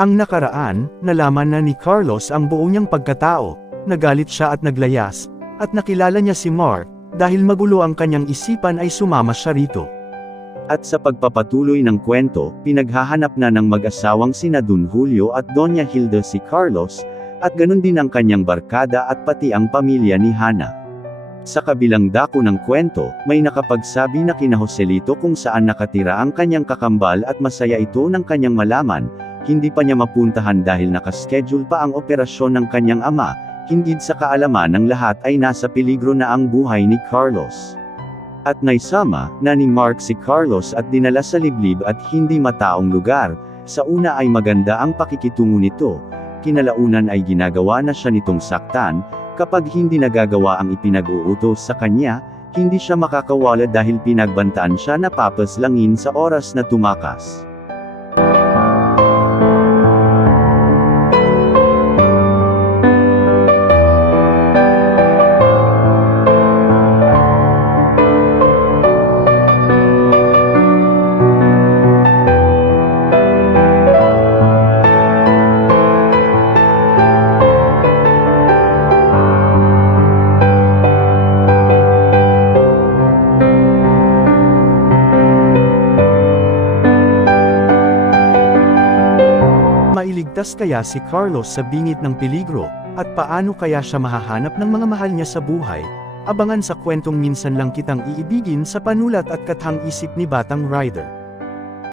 Ang nakaraan, nalaman na ni Carlos ang buo niyang pagkatao, nagalit siya at naglayas, at nakilala niya si Mark, dahil magulo ang kanyang isipan ay sumama siya rito. At sa pagpapatuloy ng kwento, pinaghahanap na ng mag-asawang sina Don Julio at Doña Hilda si Carlos, at ganun din ang kanyang barkada at pati ang pamilya ni Hana. Sa kabilang dako ng kwento, may nakapagsabi na kina Joselito kung saan nakatira ang kanyang kakambal at masaya ito ng kanyang malaman, hindi pa niya mapuntahan dahil nakaschedule pa ang operasyon ng kanyang ama, hingid sa kaalaman ng lahat ay nasa peligro na ang buhay ni Carlos. At naisama na ni Mark si Carlos at dinala sa liblib at hindi mataong lugar. Sa una ay maganda ang pakikitungo nito, kinalaunan ay ginagawa na siya nitong saktan. Kapag hindi nagagawa ang ipinag-uutos sa kanya, hindi siya makakawala dahil pinagbantaan siya na papaslangin sa oras na tumakas. Mailigtas kaya si Carlos sa bingit ng peligro, at paano kaya siya mahahanap ng mga mahal niya sa buhay? Abangan sa kwentong Minsan Lang Kitang Iibigin sa panulat at kathang-isip ni Batang Rider.